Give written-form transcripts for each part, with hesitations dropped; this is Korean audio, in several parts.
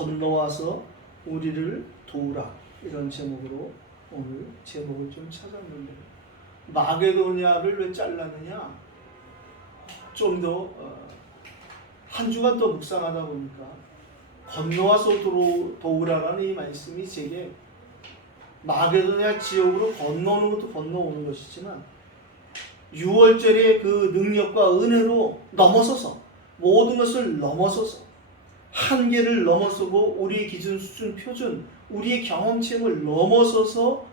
건너와서 우리를 도우라. 이런 제목으로 오늘 제목을 좀 찾았는데, 마게도냐를 왜 잘랐느냐? 좀 더 한 주간 더 묵상하다 보니까 건너와서 도우라라는 이 말씀이 제게 마게도냐 지역으로 건너오는 것도 건너오는 것이지만 6월절의 그 능력과 은혜로 넘어서서 모든 것을 넘어서서 한계를 넘어서고 우리의 기준, 수준, 표준, 우리의 경험치를 넘어서서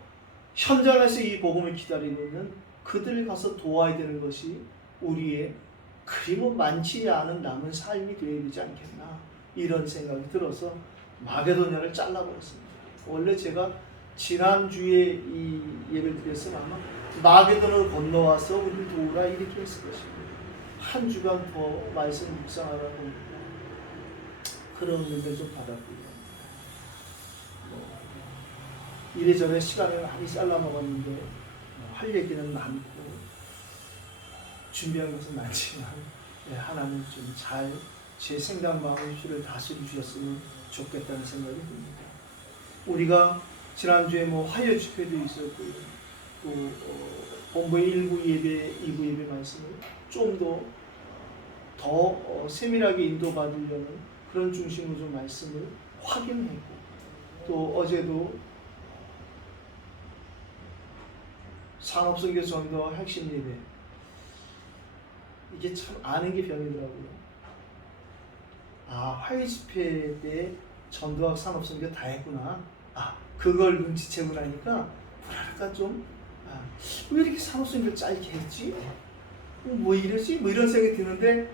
현장에서 이 복음을 기다리고 있는 그들을 가서 도와야 되는 것이 우리의 그리고 많지 않은 남은 삶이 되어야 되지 않겠나, 이런 생각이 들어서 마게도냐를 잘라버렸습니다. 원래 제가 지난주에 이 예배를 드렸으면 아마 마게도냐를 건너와서 우리를 도우라 이렇게 했을 것입니다. 한 주간 더 말씀 묵상하다 보니까 그런 은혜를 좀 받았고요. 이래저래 시간을 많이 잘라먹었는데 할 얘기는 많고 준비한 것은 많지만 하나님 좀 잘 제 생각 마음의 주를 다스려 주셨으면 좋겠다는 생각이 듭니다. 우리가 지난주에 화요 집회도 있었고요. 또 본부의 1부 예배, 2부 예배 말씀을 좀 더 세밀하게 인도받으려는 그런 중심으로 좀 말씀을 확인했고, 또 어제도 산업선교 전도 핵심 예배, 이게 참 아는 게 병이더라고요. 화요 집회 때 전도학 산업선교 다 했구나. 그걸 눈치채고 나니까 뭐랄까 좀 왜 이렇게 산업선교를 짧게 했지? 뭐 이러지? 이런 생각이 드는데,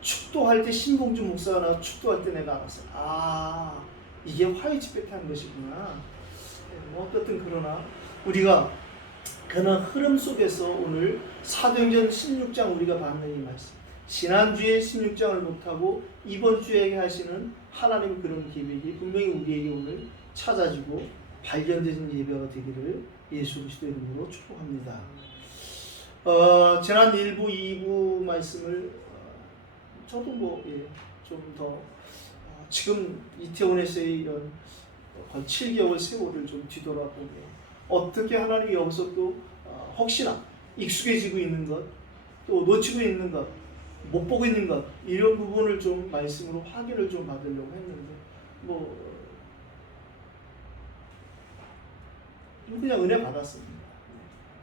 축도할 때 신봉주 목사가 나와서 축도할 때 내가 알았어요. 이게 화요 집회 때 한 것이구나. 어떻든 그러나 우리가 그런 흐름 속에서 오늘 사도행전 16장 우리가 받는 이 말씀, 지난주에 16장을 못하고 이번 주에 하시는 하나님의 그런 계획이 분명히 우리에게 오늘 찾아지고 발견되는 예배가 되기를 예수 그리스도 이름으로 축복합니다. 지난 1부, 2부 말씀을 저도 좀 더 지금 이태원에서의 이런 거의 7개월 세월을 좀 뒤돌아보며 어떻게 하나님이 여기서 또 혹시나 익숙해지고 있는 것, 또 놓치고 있는 것, 못 보고 있는 것, 이런 부분을 좀 말씀으로 확인을 좀 받으려고 했는데 그냥 은혜 받았습니다.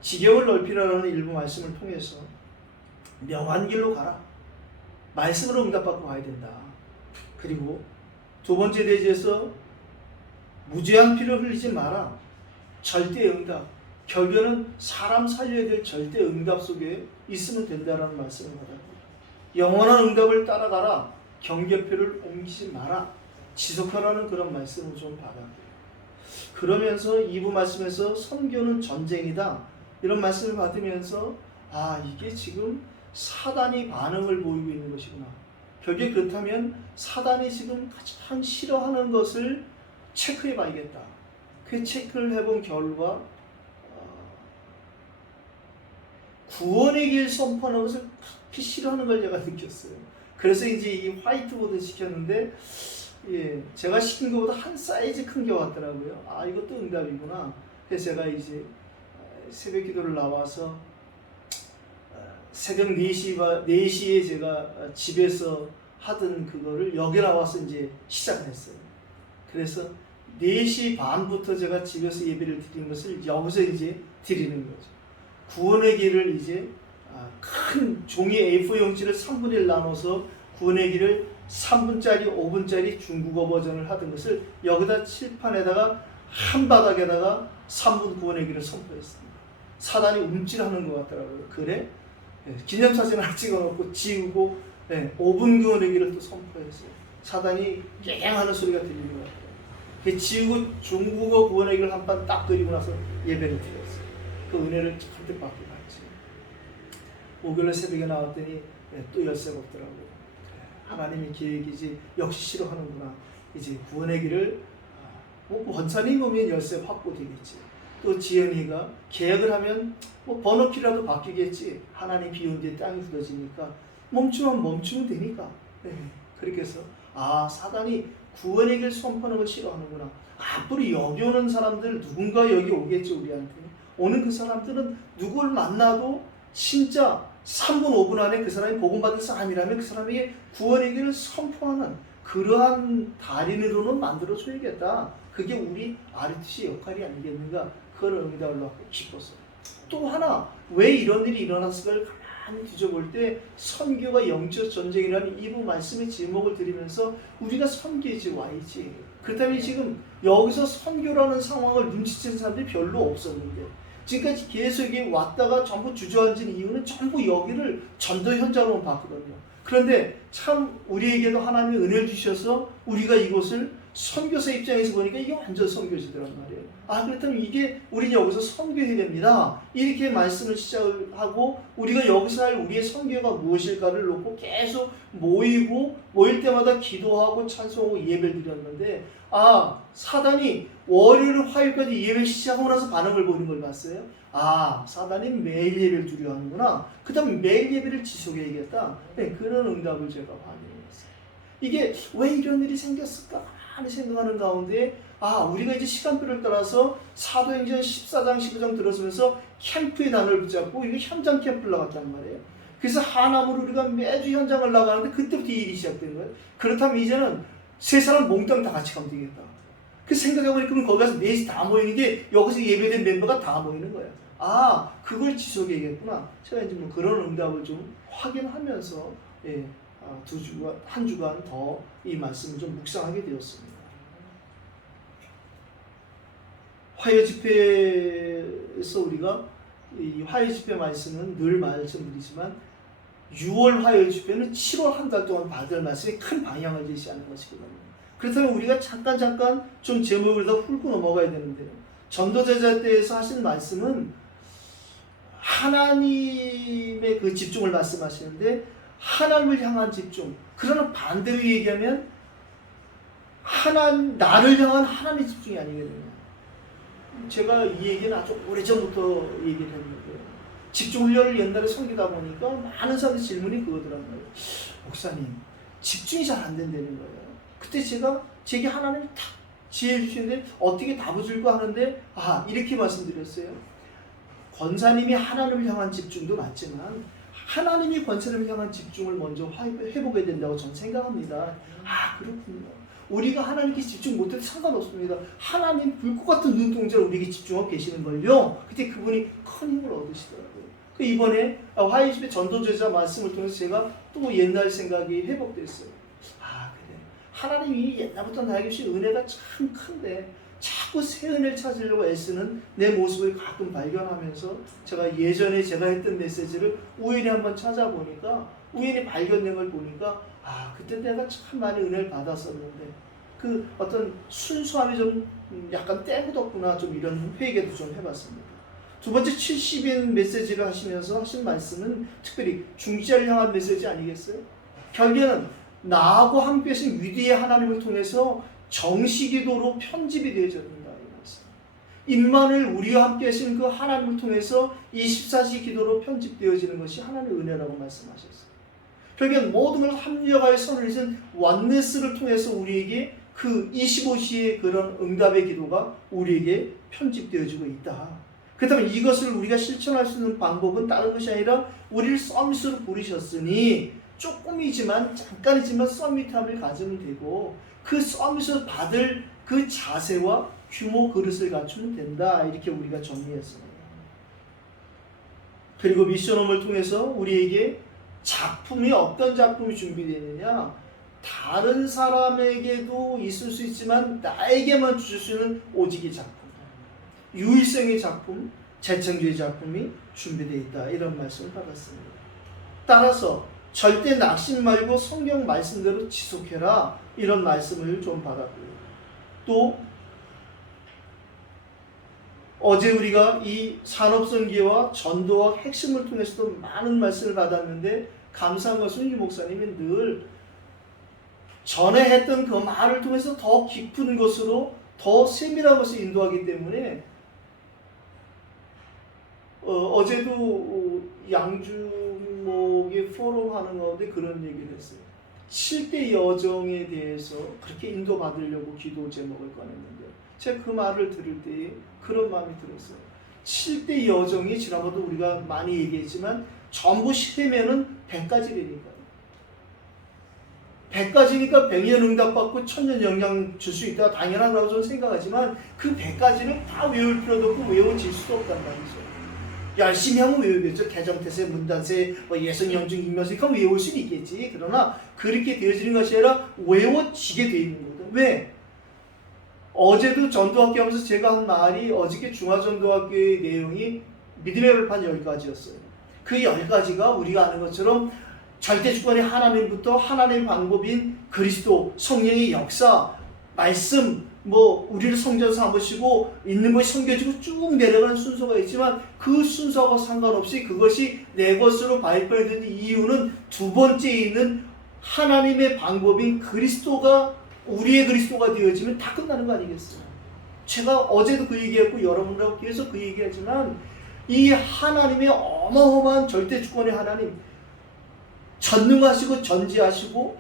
지경을 넓히라는 일부 말씀을 통해서 명한 길로 가라, 말씀으로 응답받고 가야 된다. 그리고 두 번째 대지에서 무죄한 피를 흘리지 마라, 절대 응답, 결국에는 사람 살려야 될 절대 응답 속에 있으면 된다라는 말씀을 받았고, 영원한 응답을 따라가라, 경계표를 옮기지 마라, 지속하라는 그런 말씀을 좀 받았고, 그러면서 2부 말씀에서 선교는 전쟁이다, 이런 말씀을 받으면서 이게 지금 사단이 반응을 보이고 있는 것이구나. 결국에 그렇다면 사단이 지금 가장 싫어하는 것을 체크해 봐야겠다. 그 체크를 해본 결과 구원의 길 선포하는 것을 그렇게 싫어하는 걸 제가 느꼈어요. 그래서 이제 이 화이트보드 시켰는데 제가 시킨 것보다 한 사이즈 큰 게 왔더라고요. 이것도 응답이구나. 그래서 제가 이제 새벽 기도를 나와서 새벽 4시에 제가 집에서 하던 그거를 여기 나와서 이제 시작했어요. 그래서 4시 반부터 제가 집에서 예배를 드리는 것을 여기서 이제 드리는 거죠. 구원의 길을 이제 큰 종이 A4 용지를 3분의 1 나눠서 구원의 길을 3분짜리, 5분짜리 중국어 버전을 하던 것을 여기다 칠판에다가 한 바닥에다가 3분 구원의 길을 선포했습니다. 사단이 움찔하는 것 같더라고요. 그래? 기념사진 하나 찍어놓고 지우고 5분 구원의 길을 또 선포했어요. 사단이 깽하는 소리가 들리는 것 같아요. 지우고 중국어 구원의 길을 한 판 딱 그리고 나서 예배를 드렸어요. 그 은혜를 잔뜩 받고 갔지. 목요일 새벽에 나왔더니 또 열쇠가 없더라고요. 하나님의 계획이지, 역시 싫어하는구나. 이제 구원의 길을 원산이 오면 열쇠 확보되겠지. 또 지연이가 계약을 하면 번호키라도 바뀌겠지. 하나님 비온 뒤에 땅이 굳어지니까 멈추면 되니까. 그렇게 해서 사단이 구원의 길 선포하는 걸 싫어하는구나. 앞으로 여기 오는 사람들 누군가 여기 오겠죠. 우리한테 오는 그 사람들은 누굴 만나도 진짜 3분 5분 안에 그 사람이 복음받은 사람이라면 그 사람에게 구원의 길을 선포하는 그러한 달인으로는 만들어줘야겠다. 그게 우리 RTC의 역할이 아니겠는가. 그걸 응답을 받고 기뻤어요. 또 하나 왜 이런 일이 일어났을까를 가만히 뒤져볼 때 선교가 영적 전쟁이라는 이부 말씀의 제목을 드리면서 우리가 선교지 와야지. 그렇다면 지금 여기서 선교라는 상황을 눈치챈 사람들이 별로 없었는데 지금까지 계속 여기 왔다가 전부 주저앉은 이유는 전부 여기를 전도 현장으로 봤거든요. 그런데 참 우리에게도 하나님의 은혜를 주셔서 우리가 이곳을 선교사 입장에서 보니까 이게 완전 선교지더란 말이에요. 그렇다면 이게 우리는 여기서 선교해야 됩니다. 이렇게 말씀을 시작을 하고 우리가 여기서 할 우리의 선교가 무엇일까를 놓고 계속 모일 때마다 기도하고 찬송하고 예배를 드렸는데 사단이 월요일 화요일까지 예배 시작하고 나서 반응을 보이는 걸 봤어요. 사단이 매일 예배를 두려워하는구나. 그 다음에 매일 예배를 지속해야겠다. 네, 그런 응답을 제가 받았어요. 이게 왜 이런 일이 생겼을까 하는 생각하는 가운데 우리가 이제 시간표를 따라서 사도행전 14장 15장 들어서면서 캠프의 단어를 붙잡고 이거 현장 캠프를 나갔단 말이에요. 그래서 하남으로 우리가 매주 현장을 나가는데 그때부터 이 일이 시작된 거예요. 그렇다면 이제는 세 사람 몽땅 다 같이 가면 되겠다. 그 생각해보니까 그럼 거기 가서 넷이 다 모이는 게 여기서 예배된 멤버가 다 모이는 거예요. 그걸 지속해야겠구나. 제가 이제 뭐 그런 응답을 좀 확인하면서 한 주간 더 이 말씀을 좀 묵상하게 되었습니다. 화요 집회에서 우리가 이 화요 집회 말씀은 늘 말씀드리지만 6월 화요 집회는 7월 한 달 동안 받을 말씀이 큰 방향을 제시하는 것이거든요. 그렇다면 우리가 잠깐 좀 제목을 더 훑고 넘어가야 되는데요. 전도제자 때에서 하신 말씀은 하나님의 그 집중을 말씀하시는데 하나님을 향한 집중. 그러나 반대로 얘기하면 나를 향한 하나님의 집중이 아니거든요. 제가 이 얘기는 아주 오래전부터 얘기를 했는데 집중훈련을 옛날에 섬기다 보니까 많은 사람들의 질문이 그거더라고요. 목사님, 집중이 잘 안 된다는 거예요. 그때 제게 하나님이 탁 지혜 주시는데 어떻게 답을 줄까 하는데 이렇게 말씀드렸어요. 권사님이 하나님을 향한 집중도 맞지만 하나님이 권사님을 향한 집중을 먼저 해보게 된다고 저는 생각합니다. 그렇군요. 우리가 하나님께 집중 못해도 상관없습니다. 하나님 불꽃 같은 눈동자로 우리에게 집중하고 계시는걸요. 그때 그분이 큰 힘을 얻으시더라고요. 이번에 화요집의 전도제자 말씀을 통해서 제가 또 옛날 생각이 회복됐어요. 그래. 하나님이 옛날부터 나에게 주신 은혜가 참 큰데 자꾸 새 은혜를 찾으려고 애쓰는 내 모습을 가끔 발견하면서 예전에 제가 했던 메시지를 우연히 한번 찾아보니까 우연히 발견된 걸 보니까 그때 내가 참 많이 은혜를 받았었는데 그 어떤 순수함이 좀 약간 떼묻었구나 좀 이런 회개도 좀 해봤습니다. 두 번째 70인 메시지를 하시면서 하신 말씀은 특별히 중지자를 향한 메시지 아니겠어요? 결국에는 나하고 함께 하신 위대의 하나님을 통해서 정시기도로 편집이 되어져야 된다. 이 말씀. 임만을 우리와 함께 하신 그 하나님을 통해서 24시 기도로 편집되어지는 것이 하나님의 은혜라고 말씀하셨어요. 결국엔 모든 걸 합력하여 선을 이룬 원네스를 통해서 우리에게 그 25시의 그런 응답의 기도가 우리에게 편집되어지고 있다. 그렇다면 이것을 우리가 실천할 수 있는 방법은 다른 것이 아니라 우리를 서밋으로 부르셨으니 조금이지만 잠깐이지만 서밋함을 가지면 되고 그 서밋을 받을 그 자세와 규모 그릇을 갖추면 된다. 이렇게 우리가 정리했습니다. 그리고 미션홈을 통해서 우리에게 작품이 어떤 작품이 준비되느냐, 다른 사람에게도 있을 수 있지만 나에게만 주실 수 있는 오직의 작품, 유일성의 작품, 재창조의 작품이 준비되어 있다. 이런 말씀을 받았습니다. 따라서 절대 낙심 말고 성경 말씀대로 지속해라. 이런 말씀을 좀 받았고요. 또 어제 우리가 이 산업선계와 전도와 핵심을 통해서도 많은 말씀을 받았는데 감사한 것은 유 목사님이 늘 전에 했던 그 말을 통해서 더 깊은 것으로 더 세밀한 것을 인도하기 때문에 어제도 양주목의 포럼 하는 가운데 그런 얘기를 했어요. 7대 여정에 대해서 그렇게 인도받으려고 기도 제목을 꺼냈는데 제가 그 말을 들을 때에 그런 마음이 들었어요. 7대 여정이 지난번도 우리가 많이 얘기했지만 전부 실행하면은 100가지라니까요. 100가지니까 100년 응답받고 1000년 영향 줄 수 있다 당연하다고 저는 생각하지만 그 100가지는 다 외울 필요도 없고 외워질 수도 없단 말이죠. 열심히 하면 외우겠죠. 개정태세, 문단세, 예성, 연중, 임명세 그럼 외울 수는 있겠지. 그러나 그렇게 되어지는 것이 아니라 외워지게 되어 있는 거다. 왜? 어제도 전도학교 하면서 제가 한 말이 어저께 중화전도학교의 내용이 믿음의 벌판 10가지였어요. 그 10가지가 우리가 아는 것처럼 절대주권의 하나님부터 하나님의 방법인 그리스도, 성령의 역사, 말씀, 우리를 성전에서 삼으시고 있는 것이 섬겨지고 쭉 내려가는 순서가 있지만 그 순서와 상관없이 그것이 내 것으로 발표되는 이유는 두 번째에 있는 하나님의 방법인 그리스도가 우리의 그리스도가 되어지면 다 끝나는 거 아니겠어요? 제가 어제도 그 얘기했고 여러분들하고 계속 그 얘기하지만 이 하나님의 어마어마한 절대주권의 하나님, 전능하시고 전지하시고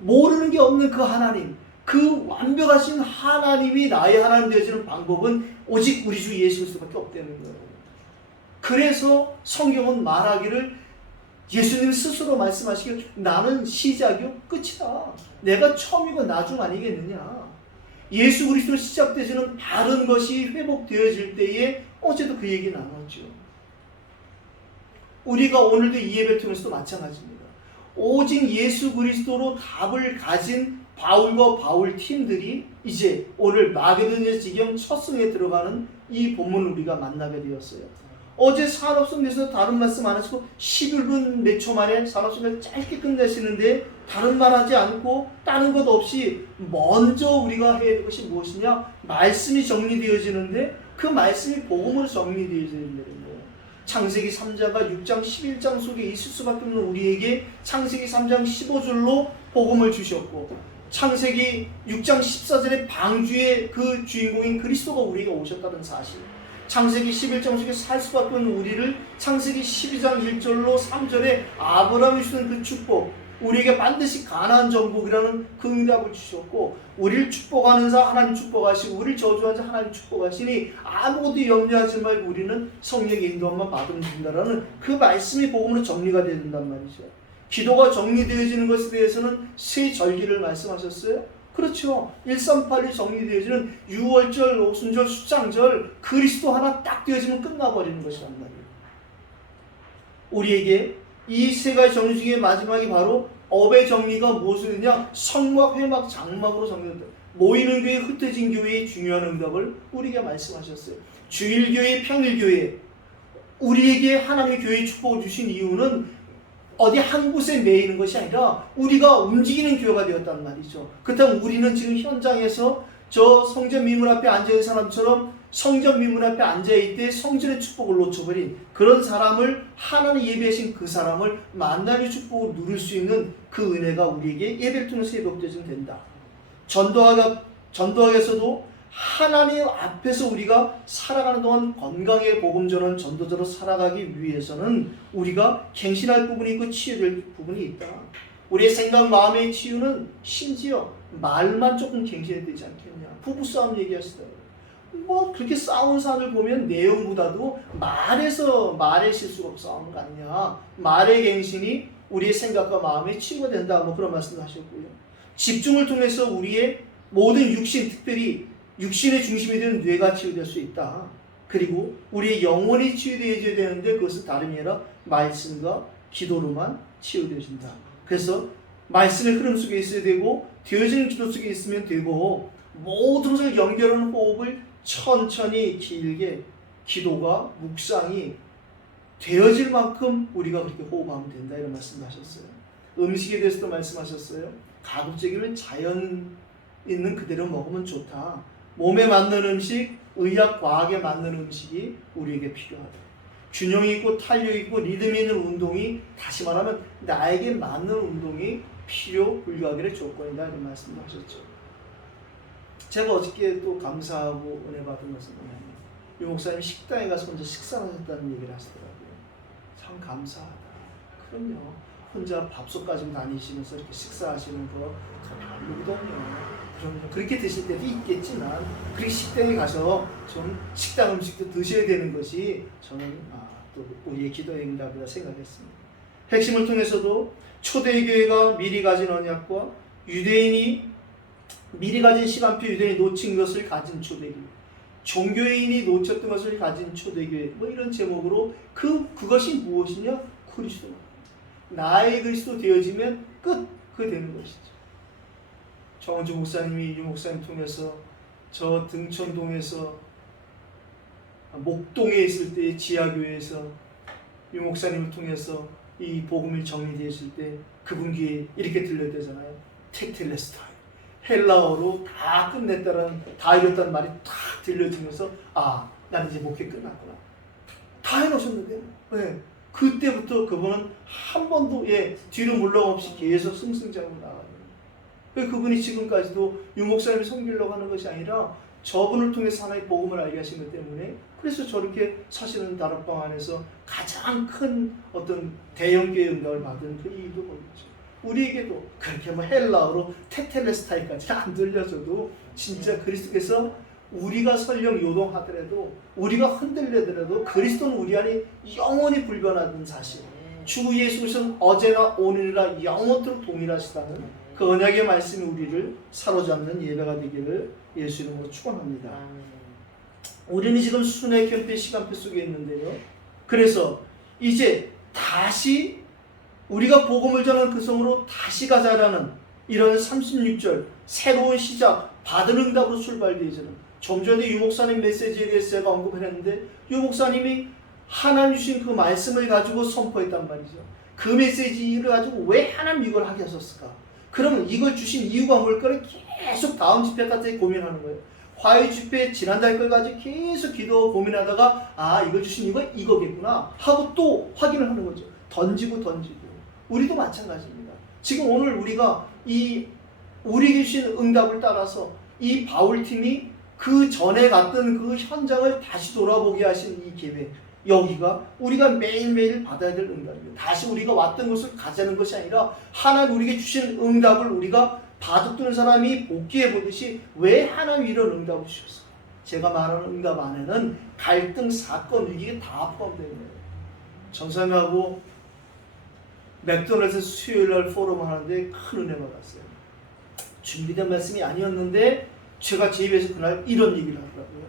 모르는 게 없는 그 하나님, 그 완벽하신 하나님이 나의 하나님 되어지는 방법은 오직 우리 주 예수 그리스도밖에 없다는 거예요. 그래서 성경은 말하기를 예수님 스스로 말씀하시길 나는 시작이요 끝이다. 내가 처음이고 나중 아니겠느냐. 예수 그리스도로 시작되시는 다른 것이 회복되어질 때에 어제도 그 얘기 나눴죠. 우리가 오늘도 이 예배를 통해서도 마찬가지입니다. 오직 예수 그리스도로 답을 가진 바울과 바울 팀들이 이제 오늘 마게도냐 지경 첫 승에 들어가는 이 본문을 우리가 만나게 되었어요. 어제 산업성에서 다른 말씀 안 하시고 11분 몇 초 만에 산업성을 짧게 끝내시는데 다른 말 하지 않고 다른 것 없이 먼저 우리가 해야 될 것이 무엇이냐? 말씀이 정리되어지는데 그 말씀이 복음으로 정리되어져야 된다는 거예요. 창세기 3장과 6장 11장 속에 있을 수밖에 없는 우리에게 창세기 3장 15절로 복음을 주셨고 창세기 6장 14절에 방주의 그 주인공인 그리스도가 우리에게 오셨다는 사실, 창세기 11장 속에 살 수밖에 없는 우리를 창세기 12장 1절로 3절에 아브라함이 주는 그 축복, 우리에게 반드시 가나안 정복이라는 그 응답을 주셨고 우리를 축복하는 자 하나님 축복하시고 우리를 저주하는 자 하나님 축복하시니 아무것도 염려하지 말고 우리는 성령의 인도함만 받으면 된다라는 그 말씀이 복음으로 정리가 되야 된단 말이죠. 기도가 정리되어지는 것에 대해서는 세 절기를 말씀하셨어요. 그렇죠. 1381이 정리되어지는 유월절, 오순절, 수장절 그리스도 하나 딱 되어지면 끝나버리는 것이란 말이에요. 우리에게 이 세 가지 정리 중에 마지막이 바로 업의 정리가 무엇이냐? 성막, 회막, 장막으로 정리된다. 모이는 교회, 흩어진 교회의 중요한 응답을 우리에게 말씀하셨어요. 주일교회, 평일교회, 우리에게 하나님의 교회의 축복을 주신 이유는 어디 한 곳에 매이는 것이 아니라 우리가 움직이는 교회가 되었단 말이죠. 그렇다면 우리는 지금 현장에서 저 성전 미문 앞에 앉아있는 사람처럼 성전 미문 앞에 앉아있을 때 성전의 축복을 놓쳐버린 그런 사람을 하나님 예배하신 그 사람을 만나의 축복을 누릴 수 있는 그 은혜가 우리에게 예배를 통해서 회복되어지면 된다. 전도학에서도 하나님 앞에서 우리가 살아가는 동안 건강의 복음 전환 전도자로 살아가기 위해서는 우리가 갱신할 부분이 있고 치유될 부분이 있다. 우리의 생각, 마음의 치유는 심지어 말만 조금 갱신해야 되지 않겠냐. 부부싸움 얘기하시더라고요. 그렇게 싸운 사람을 보면 내용보다도 말의 실수로 싸우는 거 아니냐. 말의 갱신이 우리의 생각과 마음의 치유가 된다. 그런 말씀도 하셨고요. 집중을 통해서 우리의 모든 육신, 특별히 육신의 중심이 되는 뇌가 치유될 수 있다. 그리고 우리의 영혼이 치유되어야 되는데 그것은 다름이 아니라 말씀과 기도로만 치유되어진다. 그래서 말씀의 흐름 속에 있어야 되고 되어지는 기도 속에 있으면 되고 모든 것을 연결하는 호흡을 천천히 길게 기도가 묵상이 되어질 만큼 우리가 그렇게 호흡하면 된다. 이런 말씀을 하셨어요. 음식에 대해서도 말씀하셨어요. 가급적이면 자연 있는 그대로 먹으면 좋다. 몸에 맞는 음식, 의학, 과학에 맞는 음식이 우리에게 필요하다. 균형이 있고 탄력 있고 리듬 있는 운동이, 다시 말하면 나에게 맞는 운동이 필요 불가결의 조건이다. 이런 말씀도 하셨죠. 제가 어저께 또 감사하고 은혜 받은 것은 뭐냐면 유 목사님이 식당에 가서 혼자 식사를 하셨다는 얘기를 하시더라고요. 참 감사하다. 그럼요. 혼자 밥솥 가지고 다니시면서 이렇게 식사하시는 거 별로거든요. 그럼요. 그렇게 드실 때도 있겠지만 그렇게 식당에 가서 좀 식당 음식도 드셔야 되는 것이 저는 또 우리의 기도의 응답이라 생각했습니다. 핵심을 통해서도 초대교회가 미리 가진 언약과 유대인이 미리 가진 시간표, 유대인이 놓친 것을 가진 초대교회, 종교인이 놓쳤던 것을 가진 초대교회, 뭐 이런 제목으로 그것이 무엇이냐? 그리스도. 나의 그리스도 되어지면 끝. 그게 되는 것이죠. 정은주 목사님이 유 목사님 통해서 저 등촌동에서 목동에 있을 때 지하교회에서 유 목사님을 통해서 이 복음이 정리되었을 때 그분 귀에 이렇게 들려대잖아요. 테텔레스타이. 헬라어로 다 끝냈다는, 다 이뤘다는 말이 탁 들려지면서 나는 이제 목회 끝났구나. 다 해놓으셨는데요. 네. 그때부터 그분은 한 번도 뒤로 물러감 없이 계속 승승장구로 나가요. 그분이 지금까지도 유 목사님이 섬기려고 하는 것이 아니라 저분을 통해서 하나의 복음을 알게 하신 것 때문에, 그래서 저렇게 사실은 다락방 안에서 가장 큰 어떤 대형교회 응답을 받은 그 이유도 뭐겠죠. 우리에게도 그렇게 헬라어로 테텔레스타이까지 안 들려줘도 진짜 그리스도께서 우리가 설령 요동하더라도, 우리가 흔들리더라도 그리스도는 우리 안에 영원히 불변하던 사실, 주 예수께서는 어제나 오늘이라 영원토록 동일하시다는 그 언약의 말씀이 우리를 사로잡는 예배가 되기를 예수 이름으로 축원합니다. 우리는 지금 순회 캠페인 시간표 속에 있는데요. 그래서 이제 다시 우리가 복음을 전하는 그 성으로 다시 가자라는 이런 36절 새로운 시작, 받은 응답으로 출발되어지는, 좀 전에 유 목사님 메시지에 대해서 제가 언급을 했는데 유 목사님이 하나님 주신 그 말씀을 가지고 선포했단 말이죠. 그 메시지를 가지고 왜 하나님 이걸 하게 하셨을까? 그러면 이걸 주신 이유가 뭘까를 계속 다음 집회까지 고민하는 거예요. 화요 집회 지난달 걸 가지고 계속 기도 고민하다가 이걸 주신 이유가 이거겠구나 하고 또 확인을 하는 거죠. 던지고 우리도 마찬가지입니다. 지금 오늘 우리가 우리에게 주신 응답을 따라서 이 바울팀이 그 전에 갔던 그 현장을 다시 돌아보게 하신 이 계획, 여기가 우리가 매일매일 받아야 될 응답입니다. 다시 우리가 왔던 곳을 가자는 것이 아니라 하나님 우리에게 주신 응답을 우리가 바둑두는 사람이 복귀해 보듯이 왜 하나님 이런 응답을 주셨을까? 제가 말하는 응답 안에는 갈등, 사건, 위기가 다 포함되어 있는 거예요. 전사님하고 맥도날드에서 수요일날 포럼 하는데 큰 은혜 받았어요. 준비된 말씀이 아니었는데 제가 제 입에서 그날 이런 얘기를 하더라고요.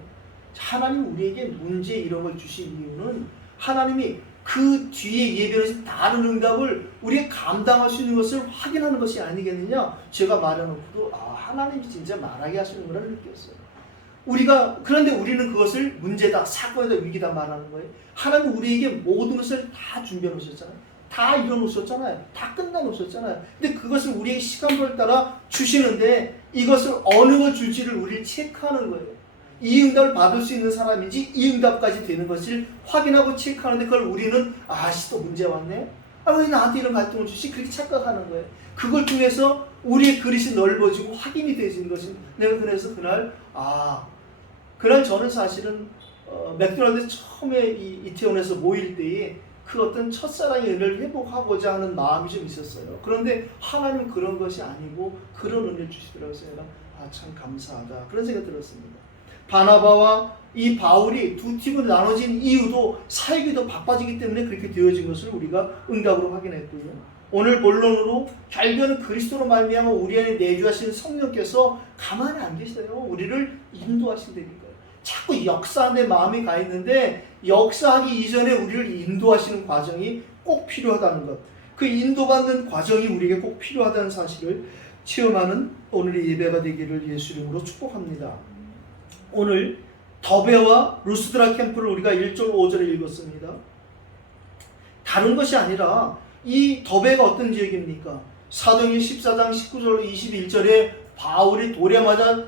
하나님 우리에게 문제 이런 걸 주신 이유는 하나님이 그 뒤에 예배에서 다른 응답을 우리가 감당할 수 있는 것을 확인하는 것이 아니겠느냐. 제가 말해놓고도 하나님이 진짜 말하게 하시는 거라 느꼈어요. 그런데 우리는 그것을 문제다, 사건이다, 위기다 말하는 거예요. 하나님 우리에게 모든 것을 다 준비해 놓으셨잖아요. 다 이뤄놓으셨잖아요. 다 끝내놓으셨잖아요. 근데 그것을 우리의 시간표를 따라 주시는데 이것을 어느 걸 줄지를 우리를 체크하는 거예요. 이 응답을 받을 수 있는 사람인지 이 응답까지 되는 것을 확인하고 체크하는데 그걸 우리는 또 문제 왔네? 왜 나한테 이런 갈등을 주시? 그렇게 착각하는 거예요. 그걸 통해서 우리의 그릇이 넓어지고 확인이 되어지는 것입니다. 내가 그래서 그날 저는 사실은 맥도날드 처음에 이태원에서 모일 때에 그 어떤 첫사랑의 은혜를 회복하고자 하는 마음이 좀 있었어요. 그런데 하나님은 그런 것이 아니고 그런 은혜를 주시더라고요. 제가 참 감사하다 그런 생각이 들었습니다. 바나바와 이 바울이 두 팀으로 나눠진 이유도 사역이 더 바빠지기 때문에 그렇게 되어진 것을 우리가 응답으로 확인했고요. 오늘 본론으로 결국은 그리스도로 말미암아 우리 안에 내주하신 성령께서 가만히 안 계세요. 우리를 인도하신다니까요. 자꾸 역사하는 데 마음이 가 있는데 역사하기 이전에 우리를 인도하시는 과정이 꼭 필요하다는 것, 그 인도받는 과정이 우리에게 꼭 필요하다는 사실을 체험하는 오늘의 예배가 되기를 예수 이름으로 축복합니다. 오늘 더베와 루스드라 캠프를 우리가 1절 5절에 읽었습니다. 다른 것이 아니라 이 더베가 어떤 지역입니까? 사도행전 14장 19절 21절에 바울이 돌에 맞아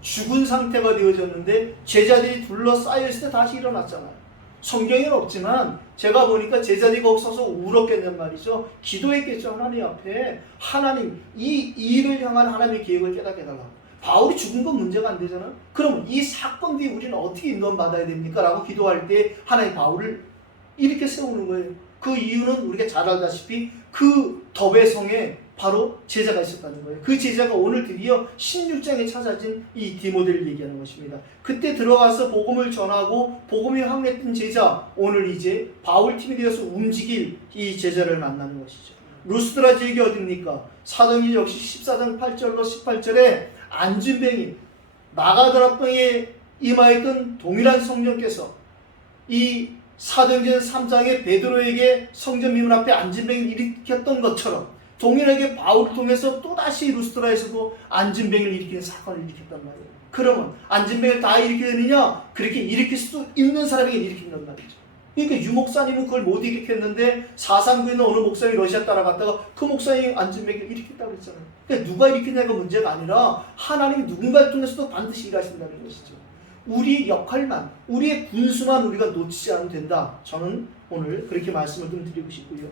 죽은 상태가 되어졌는데 제자들이 둘러싸여 있을 때 다시 일어났잖아요. 성경에는 없지만 제가 보니까 제자들이 거기 서서 울었겠단 말이죠. 기도했겠죠. 하나님 앞에. 하나님, 이 일을 향한 하나님의 계획을 깨닫게 해달라고. 바울이 죽은 건 문제가 안 되잖아. 그럼 이 사건 뒤에 우리는 어떻게 인도받아야 됩니까? 라고 기도할 때 하나님 바울을 이렇게 세우는 거예요. 그 이유는 우리가 잘 알다시피 그 더베 성에 바로 제자가 있었다는 거예요. 그 제자가 오늘 드디어 16장에 찾아진 이 디모데를 얘기하는 것입니다. 그때 들어가서 복음을 전하고 복음이 확립된 제자, 오늘 이제 바울팀이 되어서 움직일 이 제자를 만나는 것이죠. 루스드라 지역이 어딥니까? 사도행전 역시 14장 8절로 18절에 안진뱅이 마가다락방에 임하였던 동일한 성령께서 이 사도행전 3장에 베드로에게 성전 미문 앞에 안진뱅이를 일으켰던 것처럼 동일하게 바울을 통해서 또다시 루스드라에서도 안진뱅이를 일으키는 사건을 일으켰단 말이에요. 그러면 안진뱅이를 다 일으키게 되느냐? 그렇게 일으킬 수 있는 사람에게 일으킨단 말이죠. 그러니까 유목사님은 그걸 못 일으켰는데 사상구에 있는 어느 목사님이 러시아 따라갔다가 그 목사님이 안진뱅이를 일으켰다고 했잖아요. 그러니까 누가 일으켰냐가 문제가 아니라 하나님이 누군가를 통해서도 반드시 일하신다는 것이죠. 우리 역할만, 우리의 군수만 우리가 놓치지 않으면 된다. 저는 오늘 그렇게 말씀을 좀 드리고 싶고요.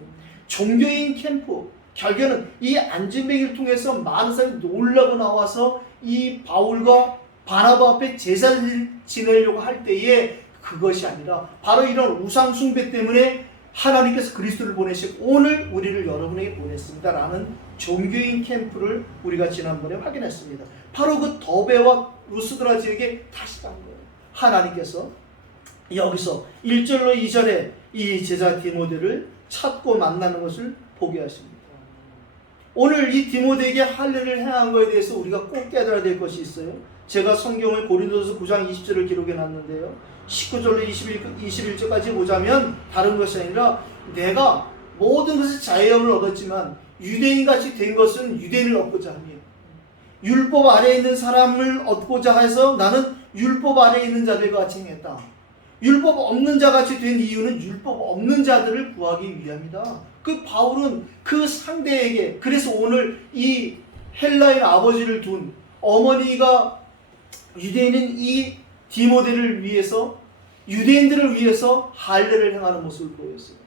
종교인 캠프, 결국에는 이 안진뱅이를 통해서 많은 사람이 놀라고 나와서 이 바울과 바나바 앞에 제사를 지내려고 할 때에 그것이 아니라 바로 이런 우상 숭배 때문에 하나님께서 그리스도를 보내시고 오늘 우리를 여러분에게 보냈습니다 라는 종교인 캠프를 우리가 지난번에 확인했습니다. 바로 그 더베와 루스드라 지역에 다시 간 거예요. 하나님께서 여기서 1절로 2절에 이 제자 디모데를 찾고 만나는 것을 보게 하십니다. 오늘 이 디모데에게 할례를 행한 것에 대해서 우리가 꼭 깨달아야 될 것이 있어요. 제가 성경을 고린도서 9장 20절을 기록해 놨는데요. 19절로 21절까지 보자면 다른 것이 아니라 내가 모든 것을 자유함을 얻었지만 유대인같이 된 것은 유대인을 얻고자 하며 율법 아래에 있는 사람을 얻고자 해서 나는 율법 아래에 있는 자들과 같이 행했다. 율법 없는 자같이 된 이유는 율법 없는 자들을 구하기 위함이다. 그 바울은 그 상대에게, 그래서 오늘 이 헬라인 아버지를 둔 어머니가 유대인인 이 디모데를 위해서, 유대인들을 위해서 할례를 행하는 모습을 보였어요.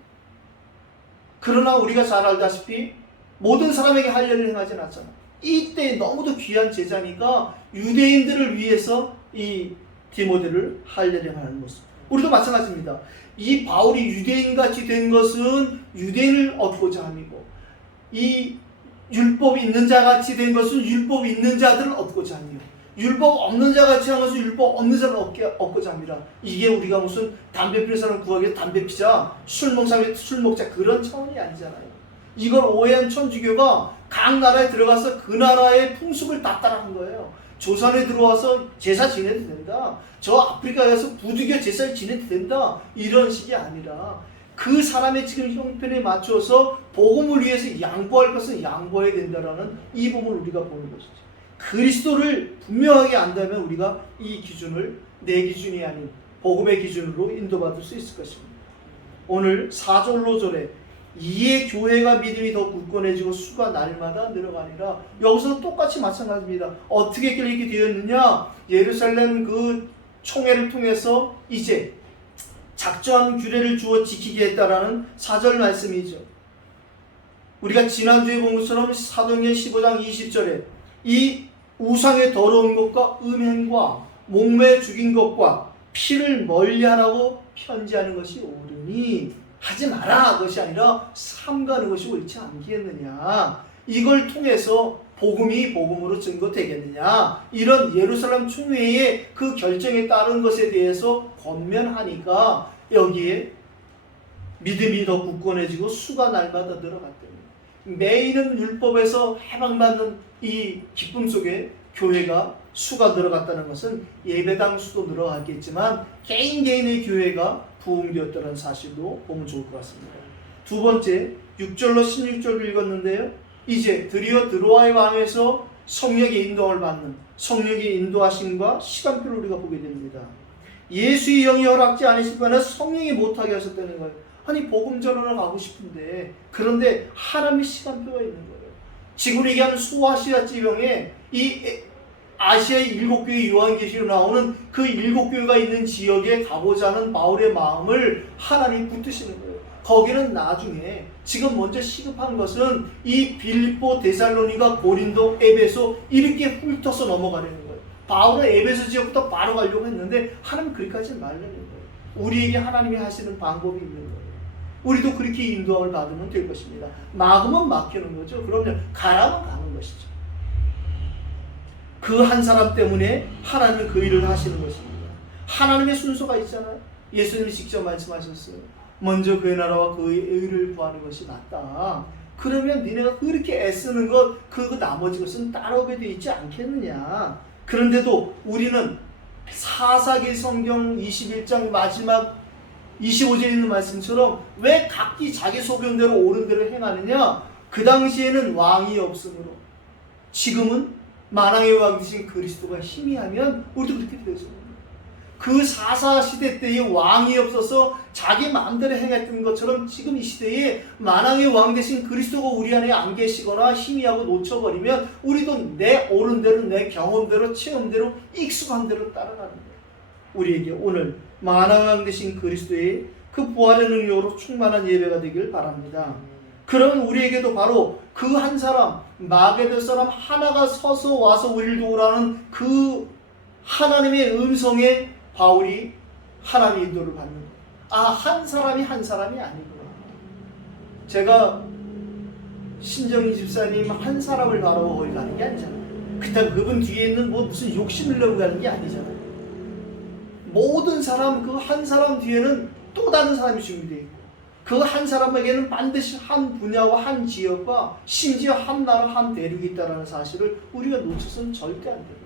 그러나 우리가 잘 알다시피 모든 사람에게 할례를 행하진 않잖아. 이때 너무도 귀한 제자니까 유대인들을 위해서 이 디모데를 할례를 행하는 모습. 우리도 마찬가지입니다. 이 바울이 유대인같이 된 것은 유대인을 얻고자 함이고, 이 율법이 있는 자같이 된 것은 율법 있는 자들을 얻고자 함이요, 율법 없는 자같이 한 것은 율법 없는 자를 얻고자 합니다. 이게 우리가 무슨 담배 피는 사람 구하기 위해서 담배 피자, 술 먹는 사람이 술 먹자, 그런 차원이 아니잖아요. 이걸 오해한 천주교가 각 나라에 들어가서 그 나라의 풍습을 다 따라한 거예요. 조선에 들어와서 제사 지내도 된다, 저 아프리카에 가서 부두교 제사를 지내도 된다, 이런 식이 아니라 그 사람의 지금 형편에 맞춰서 복음을 위해서 양보할 것은 양보해야 된다라는 이 부분을 우리가 보는 것이죠. 그리스도를 분명하게 안다면 우리가 이 기준을 내 기준이 아닌 복음의 기준으로 인도받을 수 있을 것입니다. 오늘 4절 5절에 이에 교회가 믿음이 더 굳건해지고 수가 날마다 늘어가니라. 여기서 똑같이 마찬가지입니다. 어떻게 이렇게 되었느냐? 예루살렘 그 총회를 통해서 이제 작정한 규례를 주어 지키게 했다라는 4절 말씀이죠. 우리가 지난주에 본 것처럼 사도행전 15장 20절에 이 우상의 더러운 것과 음행과 목매 죽인 것과 피를 멀리하라고 편지하는 것이 옳으니 하지 마라, 그것이 아니라 삼가는 것이 옳지 않겠느냐, 이걸 통해서 복음이 복음으로 증거되겠느냐, 이런 예루살렘 총회의 그 결정에 따른 것에 대해서 권면하니까 여기에 믿음이 더 굳건해지고 수가 날마다 늘어갔답니다. 매일은 율법에서 해방받는 이 기쁨 속에 교회가 수가 늘어갔다는 것은 예배당 수도 늘어갔겠지만 개인의 교회가 부흥되었다는 사실도 보면 좋을 것 같습니다. 두 번째, 6절로 16절을 읽었는데요. 이제 드디어 드로아의 왕에서 성령의 인도를 받는, 성령의 인도하심과 시간표를 우리가 보게 됩니다. 예수의 영이 허락지 않으시거나 성령이 못하게 하셨다는 거예요. 아니, 복음 전하러 가고 싶은데, 그런데 하나님의 시간표가 있는 거예요. 지금 얘기하는 소아시아 지방에 이 아시아의 7교회 요한계시로 나오는 그 7교회가 있는 지역에 가고자 하는 바울의 마음을 하나님이 붙드시는 거예요. 거기는 나중에, 지금 먼저 시급한 것은 이 빌립보, 데살로니가, 고린도, 에베소 이렇게 훑어서 넘어가려는 거예요. 바울은 에베소 지역부터 바로 가려고 했는데 하나님 그렇게 하지 말라는 거예요. 우리에게 하나님이 하시는 방법이 있는 거예요. 우리도 그렇게 인도함을 받으면 될 것입니다. 막으면 막히는 거죠. 그러면 가라면 가는 것이죠. 그 한 사람 때문에 하나님은 그 일을 하시는 것입니다. 하나님의 순서가 있잖아요. 예수님이 직접 말씀하셨어요. 먼저 그의 나라와 그의 의를 구하는 것이 맞다. 그러면 니네가 그렇게 애쓰는 것, 그 나머지 것은 따라오게 되어 있지 않겠느냐. 그런데도 우리는 사사기 성경 21장 마지막 25절에 있는 말씀처럼 왜 각기 자기 소견대로 옳은 대로 행하느냐. 그 당시에는 왕이 없으므로, 지금은 만왕의 왕 되신 그리스도가 희미하면 우리도 그렇게 되었습니다. 그 사사 시대 때에 왕이 없어서 자기 마음대로 행했던 것처럼 지금 이 시대에 만왕의 왕 되신 그리스도가 우리 안에 안 계시거나 희미하고 놓쳐버리면 우리도 내 옳은 대로, 내 경험대로, 체험대로, 익숙한 대로 따라가는 거예요. 우리에게 오늘 만왕의 왕 되신 그리스도의 그 부활의 능력으로 충만한 예배가 되길 바랍니다. 그러면 우리에게도 바로 그 한 사람, 마게도 사람 하나가 서서 와서 우리를 도우라는 그 하나님의 음성에 바울이 하나님의 인도를 받는 거예요. 아, 한 사람이 아니구나. 제가 신정희 집사님 한 사람을 바라보고 거기 가는 게 아니잖아요. 그렇다고 그분 뒤에 있는 뭐 무슨 욕심을 내고 가는 게 아니잖아요. 모든 사람, 그 한 사람 뒤에는 또 다른 사람이 준비되어 있고, 그 한 사람에게는 반드시 한 분야와 한 지역과 심지어 한 나라, 한 대륙이 있다는 사실을 우리가 놓쳐서는 절대 안 됩니다.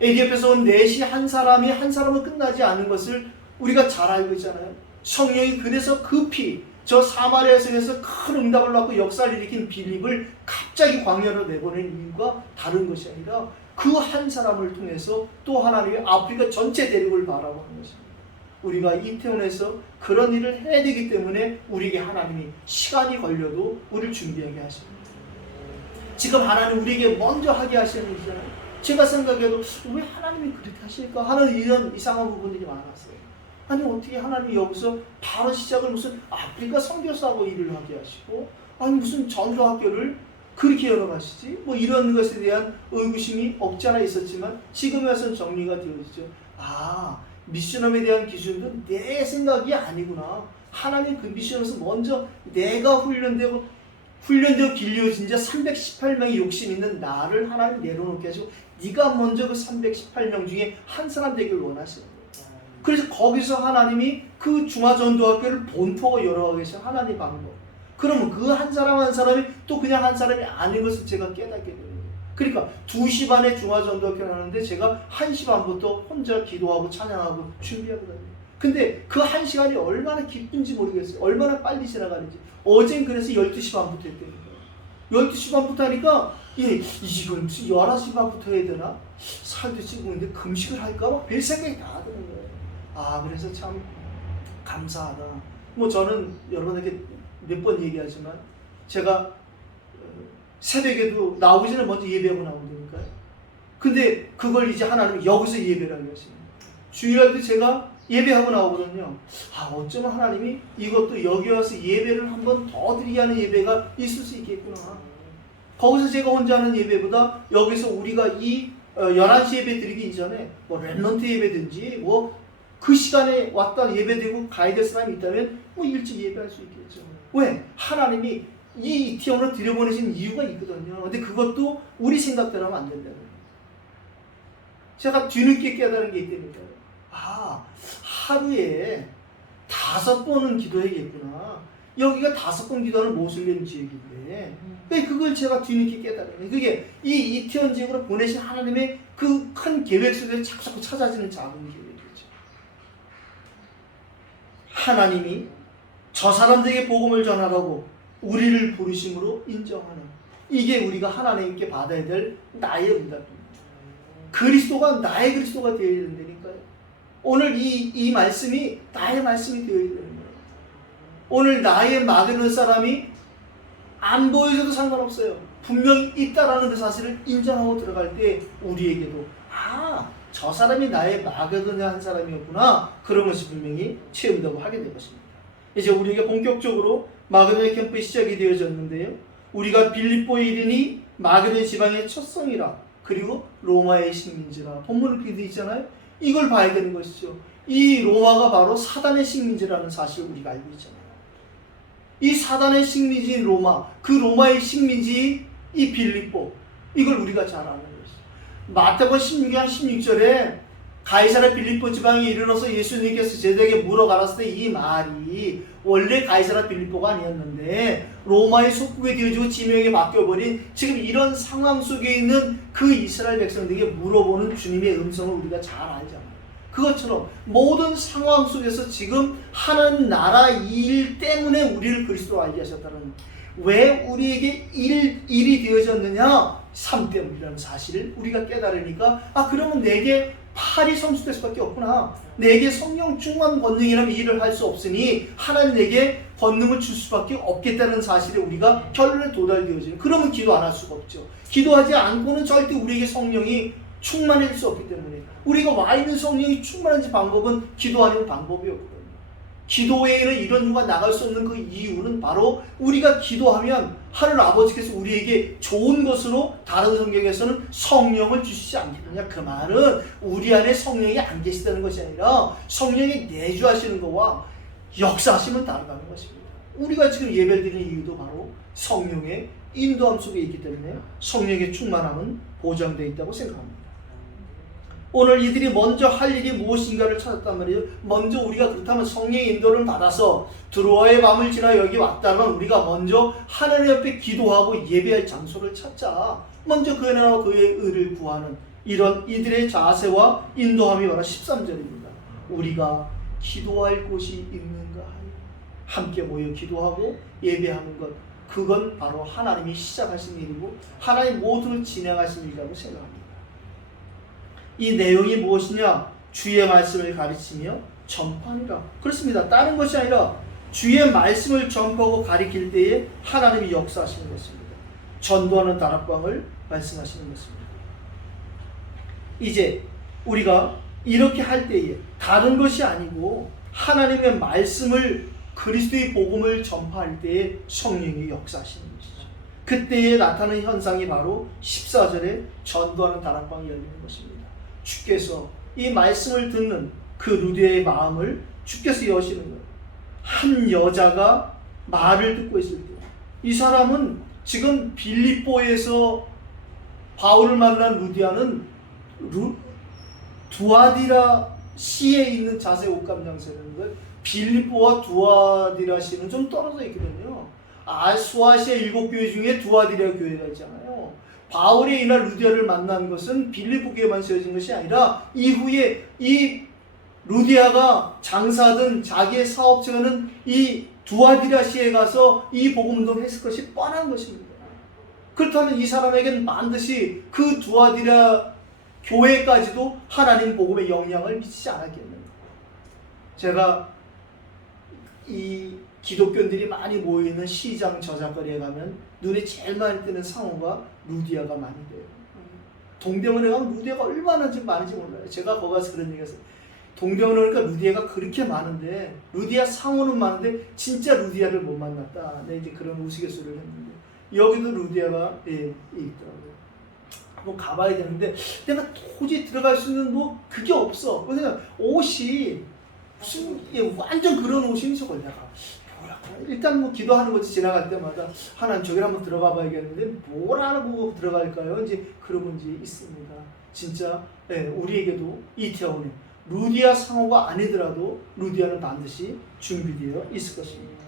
에디오피아에서 온 넷이 한 사람은 끝나지 않은 것을 우리가 잘 알고 있잖아요. 성령이 그래서 급히 저 사마리아 성에서 큰 응답을 받고 역사를 일으킨 빌립을 갑자기 광야로 내보낸 이유가 다른 것이 아니라 그 한 사람을 통해서 또 하나님의 아프리카 전체 대륙을 바라보는 것입니다. 우리가 이태원에서 그런 일을 해야 되기 때문에 우리에게 하나님이 시간이 걸려도 우리를 준비하게 하십니다. 지금 하나님 우리에게 먼저 하게 하시는 일이잖아요. 제가 생각해도 왜 하나님이 그렇게 하실까 하는 이런 이상한 부분들이 많았어요. 아니 어떻게 하나님이 여기서 바로 시작을 무슨 아프리카 선교사하고 일을 하게 하시고, 아니 무슨 전도학교를 그렇게 열어가시지? 뭐 이런 것에 대한 의구심이 없지 않아 있었지만 지금에 와서는 정리가 되어지죠. 아, 미션홈에 대한 기준도 내 생각이 아니구나. 하나님 그 미션에서 먼저 내가 훈련되고 길려진 자 318명의 욕심 있는 나를 하나님 내려놓게 하시고 네가 먼저 그 318명 중에 한 사람 되길 원하시는 거예요. 그래서 거기서 하나님이 그 중화전도학교를 본토가 열어가고 계신 하나님 방법. 그러면 그 한 사람이 또 그냥 한 사람이 아닌 것을 제가 깨닫게 되는 거예요. 그러니까 2시 반에 중화전도학교를 하는데 제가 1시 반부터 혼자 기도하고 찬양하고 준비하고 다녀요. 근데 그 1시간이 얼마나 기쁜지 모르겠어요. 얼마나 빨리 지나가는지. 어젠 그래서 12시 반부터 했다는 거예요. 12시 반부터 하니까 이건 11시 반부터 해야 되나? 살도 찌고 있는데 금식을 할까? 막 별 생각이 다 드는 거예요. 아, 그래서 참 감사하다. 뭐 저는 여러분에게 몇 번 얘기하지만 제가 새벽에도 나오기 전에 먼저 예배하고 나온다니까요. 근데 그걸 이제 하나님이 여기서 예배를 하게 하십니다. 주일날도 제가 예배하고 나오거든요. 아, 어쩌면 하나님이 이것도 여기 와서 예배를 한 번 더 드리게 하는 예배가 있을 수 있겠구나. 거기서 제가 혼자 하는 예배보다 여기서 우리가 이 11시 예배 드리기 이전에 뭐 랩런트 예배든지 뭐 그 시간에 왔다 예배드리고 가야 될 사람이 있다면 뭐 일찍 예배할 수 있겠죠. 왜? 하나님이 이 이태원으로 들여보내신 이유가 있거든요. 근데 그것도 우리 생각대로 하면 안 된다는 거예요. 제가 뒤늦게 깨달은 게 있다니까요. 아, 하루에 5번은 기도해야겠구나. 여기가 5번 기도하는 모슬렘 지역인데 왜 그걸 제가 뒤늦게 깨달아요. 그게 이 이태원 지역으로 보내신 하나님의 그 큰 계획 속에 자꾸 찾아지는 작은 계획이죠. 하나님이 저 사람들에게 복음을 전하라고 우리를 부르심으로 인정하는, 이게 우리가 하나님께 받아야 될 나의 응답입니다. 그리스도가 나의 그리스도가 되어야 된다니까요. 오늘 이 말씀이 나의 말씀이 되어야 되는 거예요. 오늘 나의 막으는 사람이 안 보여줘도 상관없어요. 분명히 있다라는 그 사실을 인정하고 들어갈 때 우리에게도 저 사람이 나의 막으는 한 사람이었구나, 그런 것이 분명히 체험되고 하게 될 것입니다. 이제 우리에게 본격적으로 마게도냐 캠프의 시작이 되어졌는데요. 우리가 빌립보에 이르니 마게도냐 지방의 첫 성이라, 그리고 로마의 식민지라. 본문을 그렇게 되어 있잖아요. 이걸 봐야 되는 것이죠. 이 로마가 바로 사단의 식민지라는 사실을 우리가 알고 있잖아요. 이 사단의 식민지인 로마, 그 로마의 식민지 이 빌립보, 이걸 우리가 잘 아는 것이죠. 마태복음 16장 16절에 가이사라 빌립보 지방에 이르러서 예수님께서 제자에게 물어가랐을 때 이 말이 원래 가이사라 빌립보가 아니었는데 로마의 속국에 되어지고 지명에 바뀌어버린 지금 이런 상황 속에 있는 그 이스라엘 백성들에게 물어보는 주님의 음성을 우리가 잘 알잖아요. 그것처럼 모든 상황 속에서 지금 하는 나라 일 때문에 우리를 그리스도로 알게 하셨다는, 왜 우리에게 일이 되어졌느냐? 삶 때문이라는 사실을 우리가 깨달으니까 그러면 내게 팔이 성수될 수밖에 없구나. 내게 성령 충만 권능이라면 일을 할 수 없으니 하나님 내게 권능을 줄 수밖에 없겠다는 사실에 우리가 결론에 도달되어지는, 그러면 기도 안 할 수가 없죠. 기도하지 않고는 절대 우리에게 성령이 충만할 수 없기 때문에, 우리가 와 있는 성령이 충만한지 방법은 기도하는 방법이 없거든요. 기도 외에는 이런 유가 나갈 수 없는 그 이유는 바로 우리가 기도하면 하늘 아버지께서 우리에게 좋은 것으로, 다른 성경에서는 성령을 주시지 않겠느냐. 그 말은 우리 안에 성령이 안 계시다는 것이 아니라 성령이 내주하시는 것과 역사하시면 다르다는 것입니다. 우리가 지금 예배를 드리는 이유도 바로 성령의 인도함 속에 있기 때문에 성령의 충만함은 보장되어 있다고 생각합니다. 오늘 이들이 먼저 할 일이 무엇인가를 찾았단 말이에요. 먼저 우리가 그렇다면 성령의 인도를 받아서 드로아의 밤을 지나 여기 왔다면 우리가 먼저 하나님 앞에 기도하고 예배할 장소를 찾자. 먼저 그의 나라와 그의 의를 구하는 이런 이들의 자세와 인도함이 바로 13절입니다. 우리가 기도할 곳이 있는가 하여 함께 모여 기도하고 예배하는 것, 그건 바로 하나님이 시작하신 일이고 하나님 모두를 진행하신 일이라고 생각합니다. 이 내용이 무엇이냐? 주의 말씀을 가르치며 전파하니라. 그렇습니다. 다른 것이 아니라 주의 말씀을 전파하고 가르칠 때에 하나님이 역사하시는 것입니다. 전도하는 다락방을 말씀하시는 것입니다. 이제 우리가 이렇게 할 때에 다른 것이 아니고 하나님의 말씀을, 그리스도의 복음을 전파할 때에 성령이 역사하시는 것이죠. 그때에 나타나는 현상이 바로 14절에 전도하는 다락방이 열리는 것입니다. 주께서 이 말씀을 듣는 그 루디아의 마음을 주께서 여시는 거예요. 한 여자가 말을 듣고 있을 때, 이 사람은 지금 빌립보에서 바울을 만난 루디아는 두아디라 시에 있는 자세 옷감 장소였는데 빌립보와 두아디라 시는 좀 떨어져 있거든요. 아수아시아 7교회 중에 두아디라 교회가 있잖아요. 바울이 이날 루디아를 만난 것은 빌립보 교회만 세워진 것이 아니라 이후에 이 루디아가 장사하던 자기의 사업처는 이 두아디라시에 가서 이 복음운동을 했을 것이 뻔한 것입니다. 그렇다면 이 사람에게는 반드시 그 두아디라 교회까지도 하나님 복음의 영향을 미치지 않았겠는가. 제가 이 기독교인들이 많이 모여있는 시장 저작거리에 가면 눈에 제일 많이 뜨는 상호가 루디아가 많이 돼요. 동대문에 가면 루디아가 얼마나 많은지 몰라요. 제가 거기 가서 그런 얘기했어요. 동대문에 오니까 루디아가 그렇게 많은데 루디아 상호는 많은데 진짜 루디아를 못 만났다. 네, 이제 그런 우스갯소리를 했는데 여기도 루디아가 있더라고요. 한번 가봐야 되는데 내가 도저히 들어갈 수 있는 그게 없어. 그래서 옷이 무슨 완전 그런 옷이 저걸 내가 일단 기도하는 거지, 지나갈 때마다 하나님 저기를 한번 들어가 봐야겠는데 뭘 알아보고 들어갈까요? 이제 그런 문제 있습니다. 진짜 우리에게도 이태원에 루디아 상호가 아니더라도 루디아는 반드시 준비되어 있을 것입니다.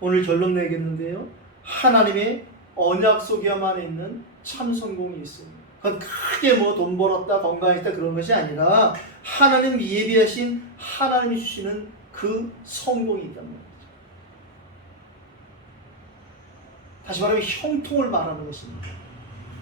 오늘 결론 내겠는데요. 하나님의 언약 속에만 있는 참 성공이 있습니다. 그건 크게 돈 벌었다, 건강했다 그런 것이 아니라 하나님 예비하신 하나님이 주시는 그 성공이 있단 말이죠. 다시 말하면 형통을 말하는 것입니다.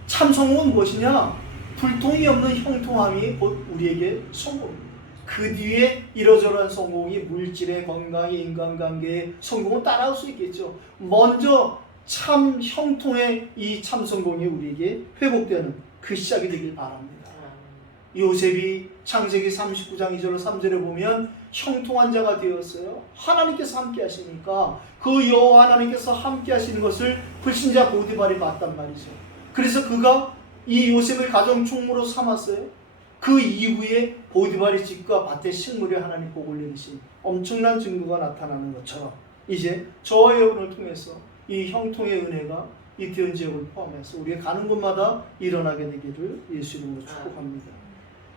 참 성공은 무엇이냐? 불통이 없는 형통함이 곧 우리에게 성공입니다. 그 뒤에 이러저러한 성공이 물질의, 건강의, 인간관계의 성공은 따라올 수 있겠죠. 먼저 참 형통의 이 참 성공이 우리에게 회복되는 그 시작이 되길 바랍니다. 요셉이 창세기 39장 2절로 3절에 보면 형통한 자가 되었어요. 하나님께서 함께 하시니까 그 여호와 하나님께서 함께 하시는 것을 불신자 보디발이 봤단 말이죠. 그래서 그가 이 요셉을 가정 총무로 삼았어요. 그 이후에 보디발의 집과 밭의 식물에 하나님 복을 내리신 엄청난 증거가 나타나는 것처럼 이제 저와 여러분을 통해서 이 형통의 은혜가 이태원 지역을 포함해서 우리가 가는 곳마다 일어나게 되기를 예수 이름으로 축복합니다.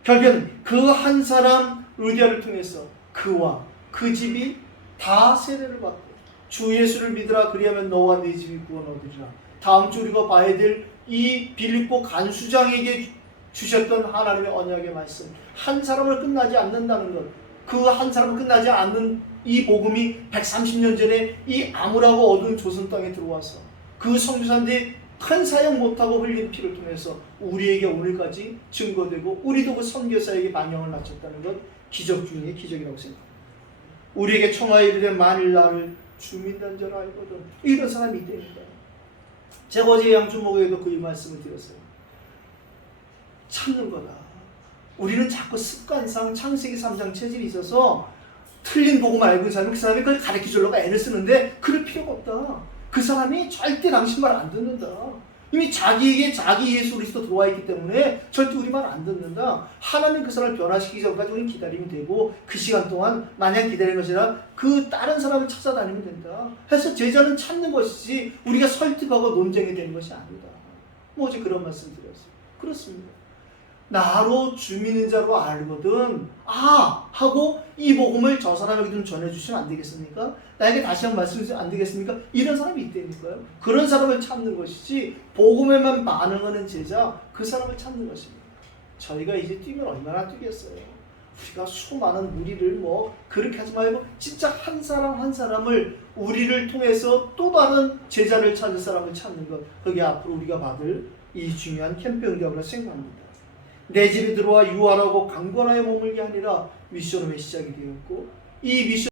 결국에는 그 한 사람 루디아를 통해서 그와 그 집이 다 세례를 받고 주 예수를 믿으라 그리하면 너와 네 집이 구원 얻으리라. 다음 주 우리가 봐야 될 이 빌립보 간수장에게 주셨던 하나님의 언약의 말씀, 한 사람을 끝나지 않는다는 것, 그 한 사람을 끝나지 않는 이 복음이 130년 전에 이 암울하고 어두운 조선 땅에 들어와서 그 선교사들이 큰 사역 못하고 흘린 피를 통해서 우리에게 오늘까지 증거되고 우리도 그 선교사에게 만영을 바쳤다는 것, 기적 중에 기적이라고 생각합니다. 우리에게 청하에 이르되 만일 나를 주민단 줄 알거든, 이런 사람이 있다니까. 제가 어제 양주목에도 그 말씀을 드렸어요. 참는 거다. 우리는 자꾸 습관상 창세기 3장 체질이 있어서 틀린 복음을 알고 있는 사람이 그 사람이 그걸 가르쳐 주려고 애를 쓰는데 그럴 필요가 없다. 그 사람이 절대 당신 말 안 듣는다. 이미 자기에게 자기 예수 그리스도 들어와 있기 때문에 절대 우리 말 안 듣는다. 하나님 그 사람을 변화시키기 전까지 우리는 기다리면 되고 그 시간 동안 마냥 기다리는 것이 아니라 그 다른 사람을 찾아다니면 된다. 해서 제자는 찾는 것이지 우리가 설득하고 논쟁이 되는 것이 아니다. 뭐 어제 그런 말씀 드렸어요. 그렇습니다. 나로 주 믿는 자로 알거든. 아! 하고 이 복음을 저 사람에게 좀 전해주시면 안 되겠습니까? 나에게 다시 한번 말씀해주시면 안 되겠습니까? 이런 사람이 있다니까요. 그런 사람을 찾는 것이지 복음에만 반응하는 제자, 그 사람을 찾는 것입니다. 저희가 이제 뛰면 얼마나 뛰겠어요. 우리가 수많은 무리를 뭐 그렇게 하지 말고 진짜 한 사람 한 사람을 우리를 통해서 또 다른 제자를 찾을 사람을 찾는 것, 그게 앞으로 우리가 받을 이 중요한 캠프 응답이라고 생각합니다. 내 집에 들어와 유하라고 강권하여 머물게 아니라 미션홈의 시작이 되었고 이 미션